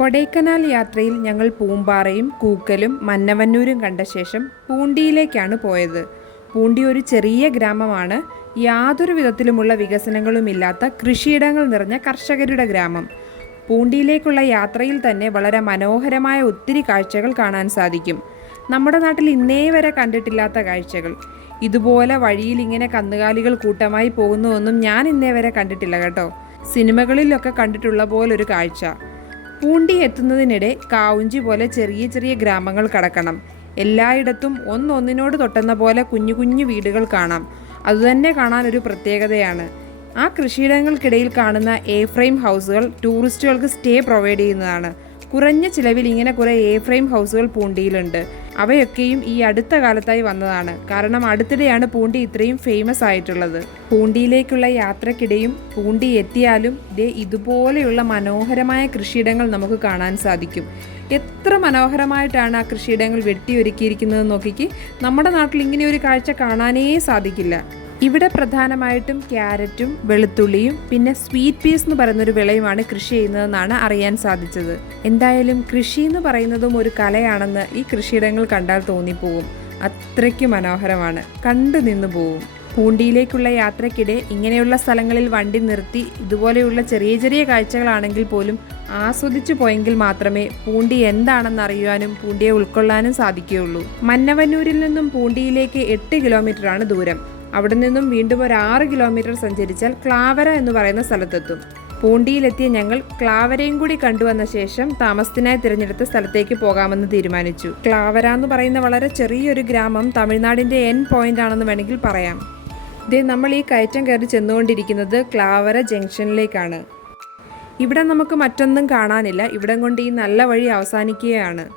കൊടൈക്കനാൽ യാത്രയിൽ ഞങ്ങൾ പൂമ്പാറയും കൂക്കലും മന്നവന്നൂരും കണ്ട ശേഷം പൂണ്ടിയിലേക്കാണ് പോയത്. പൂണ്ടി ഒരു ചെറിയ ഗ്രാമമാണ്. യാതൊരു വിധത്തിലുമുള്ള വികസനങ്ങളുമില്ലാത്ത കൃഷിയിടങ്ങൾ നിറഞ്ഞ കർഷകരുടെ ഗ്രാമം. പൂണ്ടിയിലേക്കുള്ള യാത്രയിൽ തന്നെ വളരെ മനോഹരമായ ഒത്തിരി കാഴ്ചകൾ കാണാൻ സാധിക്കും. നമ്മുടെ നാട്ടിൽ ഇന്നേ വരെ കണ്ടിട്ടില്ലാത്ത കാഴ്ചകൾ. ഇതുപോലെ വഴിയിൽ ഇങ്ങനെ കന്നുകാലികൾ കൂട്ടമായി പോകുന്നുവെന്നും ഞാൻ ഇന്നേ വരെ കണ്ടിട്ടില്ല കേട്ടോ. സിനിമകളിലൊക്കെ കണ്ടിട്ടുള്ള പോലൊരു കാഴ്ച. പൂണ്ടി എത്തുന്നതിനിടെ കാവുഞ്ചി പോലെ ചെറിയ ചെറിയ ഗ്രാമങ്ങൾ കടക്കണം. എല്ലായിടത്തും ഒന്നൊന്നിനോട് തൊട്ടെന്ന പോലെ കുഞ്ഞു കുഞ്ഞു വീടുകൾ കാണാം. അതുതന്നെ കാണാൻ ഒരു പ്രത്യേകതയാണ്. ആ കൃഷിയിടങ്ങൾക്കിടയിൽ കാണുന്ന എ ഫ്രെയിം ഹൗസുകൾ ടൂറിസ്റ്റുകൾക്ക് സ്റ്റേ പ്രൊവൈഡ് ചെയ്യുന്നതാണ്. കുറഞ്ഞ ചിലവിൽ ഇങ്ങനെ കുറേ എ ഫ്രെയിം ഹൗസുകൾ പൂണ്ടിയിലുണ്ട്. അവയൊക്കെയും ഈ അടുത്ത കാലത്തായി വന്നതാണ്. കാരണം അടുത്തിടെയാണ് പൂണ്ടി ഇത്രയും ഫേമസ് ആയിട്ടുള്ളത്. പൂണ്ടിയിലേക്കുള്ള യാത്രക്കിടയും പൂണ്ടി എത്തിയാലും ദേ ഇതുപോലെയുള്ള മനോഹരമായ കൃഷിയിടങ്ങൾ നമുക്ക് കാണാൻ സാധിക്കും. എത്ര മനോഹരമായിട്ടാണ് ആ കൃഷിയിടങ്ങൾ വെട്ടിയൊരുക്കിയിരിക്കുന്നത് നോക്കിക്ക്. നമ്മുടെ നാട്ടിൽ ഇങ്ങനെ ഒരു കാഴ്ച കാണാനേ സാധിക്കില്ല. ഇവിടെ പ്രധാനമായിട്ടും ക്യാരറ്റും വെളുത്തുള്ളിയും പിന്നെ സ്വീറ്റ് പീസ് എന്ന് പറയുന്നൊരു വിളയുമാണ് കൃഷി ചെയ്യുന്നതെന്നാണ് അറിയാൻ സാധിച്ചത്. എന്തായാലും കൃഷി എന്ന് പറയുന്നതും ഒരു കലയാണെന്ന് ഈ കൃഷിയിടങ്ങൾ കണ്ടാൽ തോന്നിപ്പോവും അത്രയ്ക്ക് മനോഹരമാണ്. കണ്ടു നിന്നു പോവും. പൂണ്ടിയിലേക്കുള്ള യാത്രക്കിടെ ഇങ്ങനെയുള്ള സ്ഥലങ്ങളിൽ വണ്ടി നിർത്തി ഇതുപോലെയുള്ള ചെറിയ ചെറിയ കാഴ്ചകളാണെങ്കിൽ പോലും ആസ്വദിച്ചു പോയെങ്കിൽ മാത്രമേ പൂണ്ടി എന്താണെന്ന് അറിയുവാനും പൂണ്ടിയെ ഉൾക്കൊള്ളാനും സാധിക്കുകയുള്ളൂ. മന്നവന്നൂരിൽ നിന്നും പൂണ്ടിയിലേക്ക് എട്ട് കിലോമീറ്ററാണ് ദൂരം. അവിടെ നിന്നും വീണ്ടും ഒരു ആറ് കിലോമീറ്റർ സഞ്ചരിച്ചാൽ ക്ലാവര എന്ന് പറയുന്ന സ്ഥലത്തെത്തും. പൂണ്ടിയിലെത്തിയ ഞങ്ങൾ ക്ലാവരയും കൂടി കണ്ടുവന്ന ശേഷം താമസത്തിനായി തിരഞ്ഞെടുത്ത സ്ഥലത്തേക്ക് പോകാമെന്ന് തീരുമാനിച്ചു. ക്ലാവര എന്ന് പറയുന്ന വളരെ ചെറിയൊരു ഗ്രാമം തമിഴ്നാടിന്റെ എൻ പോയിന്റ് ആണെന്ന് വേണമെങ്കിൽ പറയാം. ഇതേ നമ്മൾ ഈ കയറ്റം കയറി ചെന്നുകൊണ്ടിരിക്കുന്നത് ക്ലാവര ജംഗ്ഷനിലേക്കാണ്. ഇവിടെ നമുക്ക് മറ്റൊന്നും കാണാനില്ല. ഇവിടം കൊണ്ട് ഈ നല്ല വഴി അവസാനിക്കുകയാണ്.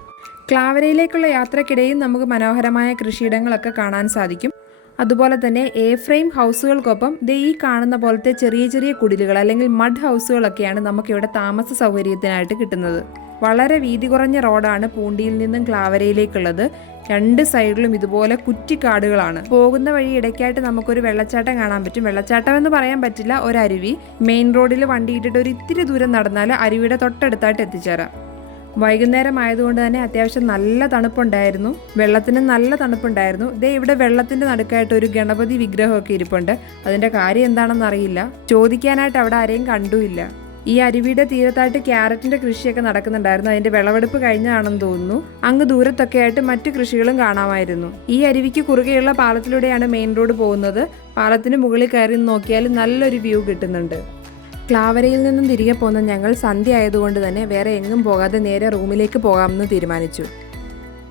ക്ലാവരയിലേക്കുള്ള യാത്രക്കിടയിൽ നമുക്ക് മനോഹരമായ കൃഷിയിടങ്ങളൊക്കെ കാണാൻ സാധിക്കും. അതുപോലെ തന്നെ എ ഫ്രെയിം ഹൗസുകൾക്കൊപ്പം ദേ ഈ കാണുന്ന പോലത്തെ ചെറിയ ചെറിയ കുടിലുകൾ അല്ലെങ്കിൽ മഡ് ഹൗസുകളൊക്കെയാണ് നമുക്കിവിടെ താമസ സൗകര്യത്തിനായിട്ട് കിട്ടുന്നത്. വളരെ വീതി കുറഞ്ഞ റോഡാണ് പൂണ്ടിയിൽ നിന്നും ക്ലാവരയിലേക്കുള്ളത്. രണ്ട് സൈഡിലും ഇതുപോലെ കുറ്റിക്കാടുകളാണ്. പോകുന്ന വഴി ഇടയ്ക്കായിട്ട് നമുക്കൊരു വെള്ളച്ചാട്ടം കാണാൻ പറ്റും. വെള്ളച്ചാട്ടം എന്ന് പറയാൻ പറ്റില്ല ഒരു അരുവി മെയിൻ റോഡിൽ വണ്ടി ഇട്ടിട്ട് ഒരു ഇത്തിരി ദൂരം നടന്നാൽ അരുവിയുടെ തൊട്ടടുത്തായിട്ട് എത്തിച്ചേരാം. വൈകുന്നേരം ആയതുകൊണ്ട് തന്നെ അത്യാവശ്യം നല്ല തണുപ്പുണ്ടായിരുന്നു. വെള്ളത്തിന് നല്ല തണുപ്പുണ്ടായിരുന്നു. ഇതേ ഇവിടെ വെള്ളത്തിന്റെ നടുക്കായിട്ട് ഒരു ഗണപതി വിഗ്രഹമൊക്കെ ഇരിപ്പുണ്ട്. അതിന്റെ കാര്യം എന്താണെന്ന് അറിയില്ല. ചോദിക്കാനായിട്ട് അവിടെ ആരെയും കണ്ടുമില്ല. ഈ അരുവിയുടെ തീരത്തായിട്ട് ക്യാരറ്റിന്റെ കൃഷിയൊക്കെ നടക്കുന്നുണ്ടായിരുന്നു. അതിന്റെ വിളവെടുപ്പ് കഴിഞ്ഞാണെന്ന് തോന്നുന്നു. അങ്ങ് ദൂരത്തൊക്കെ ആയിട്ട് മറ്റു കൃഷികളും കാണാമായിരുന്നു. ഈ അരുവിക്ക് കുറുകെയുള്ള പാലത്തിലൂടെയാണ് മെയിൻ റോഡ് പോകുന്നത്. പാലത്തിന് മുകളിൽ കയറി നോക്കിയാൽ നല്ലൊരു വ്യൂ കിട്ടുന്നുണ്ട്. ക്ലാവരയിൽ നിന്നും തിരികെ പോന്ന ഞങ്ങൾ സന്ധ്യ ആയതുകൊണ്ട് തന്നെ വേറെ എങ്ങും പോകാതെ നേരെ റൂമിലേക്ക് പോകാമെന്ന് തീരുമാനിച്ചു.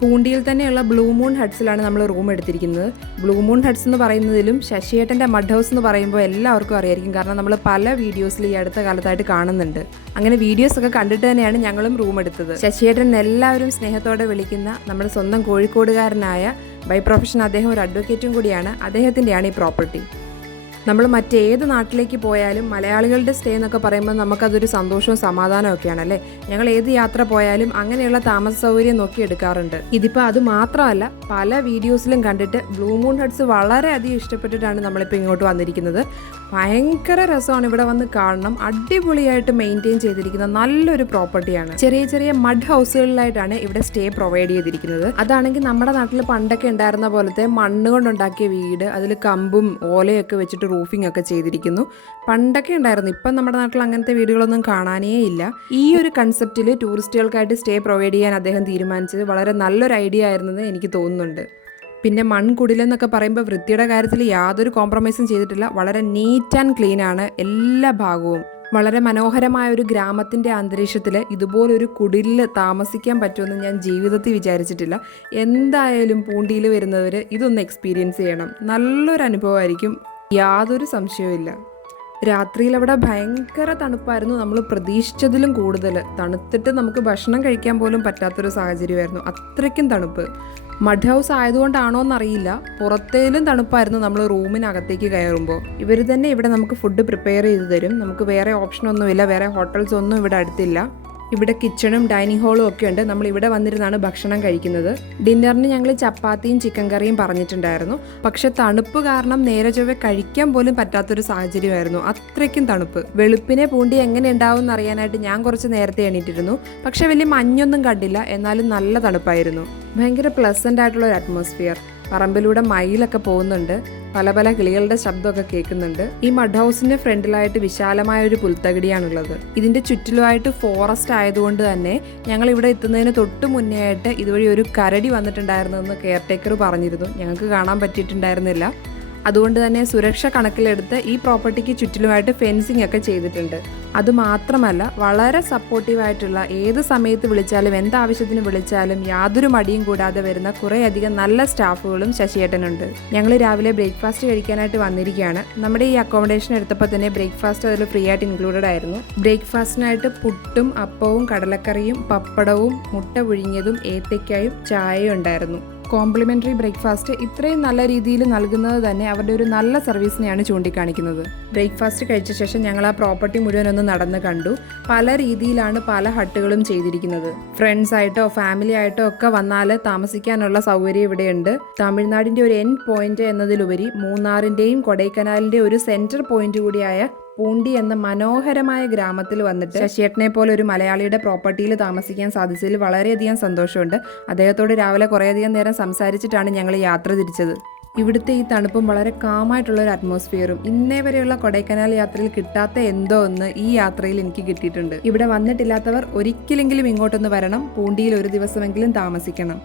പൂണ്ടിയിൽ തന്നെയുള്ള ബ്ലൂ മൂൺ ഹട്ട്സിലാണ് നമ്മൾ റൂം എടുത്തിരിക്കുന്നത്. ബ്ലൂ മൂൺ ഹട്ട്സ് എന്ന് പറയുന്നതിലും ശശിയേട്ടന്റെ മഡ് ഹൗസ് എന്ന് പറയുമ്പോൾ എല്ലാവർക്കും അറിയായിരിക്കും. കാരണം നമ്മൾ പല വീഡിയോസിൽ ഈ അടുത്ത കാലത്തായിട്ട് കാണുന്നുണ്ട്. അങ്ങനെ വീഡിയോസ് ഒക്കെ കണ്ടിട്ട് തന്നെയാണ് ഞങ്ങളും റൂം എടുത്തത്. ശശിയേട്ടൻ എല്ലാവരും സ്നേഹത്തോടെ വിളിക്കുന്ന നമ്മുടെ സ്വന്തം കോഴിക്കോടുകാരനായ ബൈ പ്രൊഫഷൻ അദ്ദേഹം ഒരു അഡ്വക്കേറ്റും കൂടിയാണ്. അദ്ദേഹത്തിന്റെയാണ് ഈ പ്രോപ്പർട്ടി. നമ്മൾ മറ്റേത് നാട്ടിലേക്ക് പോയാലും മലയാളികളുടെ സ്റ്റേ എന്നൊക്കെ പറയുമ്പോൾ നമുക്കതൊരു സന്തോഷവും സമാധാനവും ഒക്കെയാണ് അല്ലേ ഞങ്ങൾ ഏത് യാത്ര പോയാലും അങ്ങനെയുള്ള താമസ സൗകര്യം നോക്കി എടുക്കാറുണ്ട്. ഇതിപ്പോൾ അത് മാത്രമല്ല പല വീഡിയോസിലും കണ്ടിട്ട് ബ്ലൂ മൂൺ ഹട്സ് വളരെയധികം ഇഷ്ടപ്പെട്ടിട്ടാണ് നമ്മളിപ്പോൾ ഇങ്ങോട്ട് വന്നിരിക്കുന്നത്. ഭയങ്കര രസമാണ് ഇവിടെ വന്ന് കാണണം. അടിപൊളിയായിട്ട് മെയിന്റെയിൻ ചെയ്തിരിക്കുന്ന നല്ലൊരു പ്രോപ്പർട്ടിയാണ് ചെറിയ ചെറിയ മഡ് ഹൗസുകളിലായിട്ടാണ് ഇവിടെ സ്റ്റേ പ്രൊവൈഡ് ചെയ്തിരിക്കുന്നത്. അതാണെങ്കിൽ നമ്മുടെ നാട്ടിൽ പണ്ടൊക്കെ ഉണ്ടായിരുന്ന പോലത്തെ മണ്ണ് കൊണ്ടുണ്ടാക്കിയ വീട് അതിൽ കമ്പും ഓലയൊക്കെ വെച്ചിട്ട് റൂഫിംഗ് ഒക്കെ ചെയ്തിരിക്കുന്നു. പണ്ടൊക്കെ ഉണ്ടായിരുന്നു. ഇപ്പം നമ്മുടെ നാട്ടിൽ അങ്ങനത്തെ വീടുകളൊന്നും കാണാനേ ഇല്ല. ഈ ഒരു കൺസെപ്റ്റിൽ ടൂറിസ്റ്റുകൾക്കായിട്ട് സ്റ്റേ പ്രൊവൈഡ് ചെയ്യാൻ അദ്ദേഹം തീരുമാനിച്ചത് വളരെ നല്ലൊരു ഐഡിയ ആയിരുന്നെന്ന് എനിക്ക് തോന്നുന്നുണ്ട്. പിന്നെ മൺകുടിലെന്നൊക്കെ പറയുമ്പോൾ വൃത്തിയുടെ കാര്യത്തിൽ യാതൊരു കോംപ്രമൈസും ചെയ്തിട്ടില്ല. വളരെ നീറ്റ് ആൻഡ് ക്ലീൻ ആണ് എല്ലാ ഭാഗവും. വളരെ മനോഹരമായ ഒരു ഗ്രാമത്തിന്റെ അന്തരീക്ഷത്തിൽ ഇതുപോലൊരു കുടിലിൽ താമസിക്കാൻ പറ്റുമെന്ന് ഞാൻ ജീവിതത്തിൽ വിചാരിച്ചിട്ടില്ല. എന്തായാലും പൂണ്ടിയിൽ വരുന്നവർ ഇതൊന്ന് എക്സ്പീരിയൻസ് ചെയ്യണം. നല്ലൊരു അനുഭവമായിരിക്കും. യാതൊരു സംശയവുമില്ല രാത്രിയിൽ അവിടെ ഭയങ്കര തണുപ്പായിരുന്നു. നമ്മൾ പ്രതീക്ഷിച്ചതിലും കൂടുതൽ തണുത്തിട്ട് നമുക്ക് ഭക്ഷണം കഴിക്കാൻ പോലും പറ്റാത്തൊരു സാഹചര്യമായിരുന്നു. അത്രയ്ക്കും തണുപ്പ്. മഡ് ഹൗസ് ആയതുകൊണ്ടാണോ എന്നറിയില്ല പുറത്തേലും തണുപ്പായിരുന്നു നമ്മൾ റൂമിനകത്തേക്ക് കയറുമ്പോൾ. ഇവർ തന്നെ ഇവിടെ നമുക്ക് ഫുഡ് പ്രിപ്പയർ ചെയ്തു തരും. നമുക്ക് വേറെ ഓപ്ഷൻ ഒന്നുമില്ല. വേറെ ഹോട്ടൽസ് ഒന്നും ഇവിടെ അടുത്തില്ല. ഇവിടെ കിച്ചണും ഡൈനിങ് ഹാളും ഒക്കെ ഉണ്ട്. നമ്മൾ ഇവിടെ വന്നിരുന്നാണ് ഭക്ഷണം കഴിക്കുന്നത്. ഡിന്നറിന് ഞങ്ങൾ ചപ്പാത്തിയും ചിക്കൻ കറിയും പറഞ്ഞിട്ടുണ്ടായിരുന്നു. പക്ഷെ തണുപ്പ് കാരണം നേരെ ചൊവ്വെ കഴിക്കാൻ പോലും പറ്റാത്തൊരു സാഹചര്യമായിരുന്നു. അത്രയ്ക്കും തണുപ്പ്. വെളുപ്പിനെ പൂണ്ടി എങ്ങനെ ഉണ്ടാവും എന്നറിയാനായിട്ട് ഞാൻ കുറച്ച് നേരത്തെ എണീറ്റിരുന്നു. പക്ഷെ വലിയ മഞ്ഞൊന്നും കണ്ടില്ല. എന്നാലും നല്ല തണുപ്പായിരുന്നു. ഭയങ്കര പ്ലസന്റ് ആയിട്ടുള്ള ഒരു അറ്റ്മോസ്ഫിയർ പറമ്പിലൂടെ മയിലൊക്കെ പോകുന്നുണ്ട്. പല പല കിളികളുടെ ശബ്ദമൊക്കെ കേൾക്കുന്നുണ്ട്. ഈ മഡ് ഹൗസിന്റെ ഫ്രണ്ടിലായിട്ട് വിശാലമായ ഒരു പുൽത്തകിടിയാണുള്ളത്. ഇതിന്റെ ചുറ്റിലുമായിട്ട് ഫോറസ്റ്റ് ആയതുകൊണ്ട് തന്നെ ഞങ്ങൾ ഇവിടെ എത്തുന്നതിന് തൊട്ട് മുന്നേ ആയിട്ട് ഇതുവഴി ഒരു കരടി വന്നിട്ടുണ്ടായിരുന്നെന്ന് കെയർ ടേക്കർ പറഞ്ഞിരുന്നു. ഞങ്ങൾക്ക് കാണാൻ പറ്റിയിട്ടുണ്ടായിരുന്നില്ല. അതുകൊണ്ട് തന്നെ സുരക്ഷ കണക്കിലെടുത്ത് ഈ പ്രോപ്പർട്ടിക്ക് ചുറ്റിലുമായിട്ട് ഫെൻസിംഗ് ഒക്കെ ചെയ്തിട്ടുണ്ട്. അതുമാത്രമല്ല വളരെ സപ്പോർട്ടീവായിട്ടുള്ള ഏത് സമയത്ത് വിളിച്ചാലും എന്താവശ്യത്തിന് വിളിച്ചാലും യാതൊരു മടിയും കൂടാതെ വരുന്ന കുറേയധികം നല്ല സ്റ്റാഫുകളും ശശിയേട്ടനുണ്ട്. ഞങ്ങൾ രാവിലെ ബ്രേക്ക്ഫാസ്റ്റ് കഴിക്കാനായിട്ട് വന്നിരിക്കുകയാണ്. നമ്മുടെ ഈ അക്കോമഡേഷൻ എടുത്തപ്പോൾ തന്നെ ബ്രേക്ക്ഫാസ്റ്റ് അതിൽ ഫ്രീ ആയിട്ട് ഇൻക്ലൂഡഡ് ആയിരുന്നു. ബ്രേക്ക്ഫാസ്റ്റിനായിട്ട് പുട്ടും അപ്പവും കടലക്കറിയും പപ്പടവും മുട്ട പുഴുങ്ങിയതും ഏത്തയ്ക്കായും ചായയും ഉണ്ടായിരുന്നു. കോംപ്ലിമെന്ററി ബ്രേക്ക്ഫാസ്റ്റ് ഇത്രയും നല്ല രീതിയിൽ നൽകുന്നത് തന്നെ അവരുടെ ഒരു നല്ല സർവീസിനെയാണ് ചൂണ്ടിക്കാണിക്കുന്നത്. ബ്രേക്ക്ഫാസ്റ്റ് കഴിച്ച ശേഷം ഞങ്ങൾ ആ പ്രോപ്പർട്ടി മുഴുവൻ ഒന്ന് നടന്ന് കണ്ടു. പല രീതിയിലാണ് പല ഹട്ടുകളും ചെയ്തിരിക്കുന്നത്. ഫ്രണ്ട്സ് ആയിട്ടോ ഫാമിലി ആയിട്ടോ ഒക്കെ വന്നാൽ താമസിക്കാനുള്ള സൗകര്യം ഇവിടെയുണ്ട്. തമിഴ്നാടിന്റെ ഒരു എൻ പോയിന്റ് എന്നതിലുപരി മൂന്നാറിന്റെയും കൊടൈക്കനാലിന്റെ ഒരു സെന്റർ പോയിന്റ് കൂടിയായ പൂണ്ടി എന്ന മനോഹരമായ ഗ്രാമത്തിൽ വന്നിട്ട് ശശിയേട്ടനെ പോലെ ഒരു മലയാളിയുടെ പ്രോപ്പർട്ടിയിൽ താമസിക്കാൻ സാധിച്ചതിൽ വളരെയധികം സന്തോഷമുണ്ട്. അദ്ദേഹത്തോട് രാവിലെ കുറേയധികം നേരം സംസാരിച്ചിട്ടാണ് ഞങ്ങൾ യാത്ര തിരിച്ചത്. ഇവിടുത്തെ ഈ തണുപ്പും വളരെ കാമായിട്ടുള്ള ഒരു അറ്റ്മോസ്ഫിയറും ഇന്നേ വരെയുള്ള കൊടൈക്കനാൽ യാത്രയിൽ കിട്ടാത്ത എന്തോ ഒന്ന് ഈ യാത്രയിൽ എനിക്ക് കിട്ടിയിട്ടുണ്ട്. ഇവിടെ വന്നിട്ടില്ലാത്തവർ ഒരിക്കലെങ്കിലും ഇങ്ങോട്ടൊന്ന് വരണം. പൂണ്ടിയിൽ ഒരു ദിവസമെങ്കിലും താമസിക്കണം.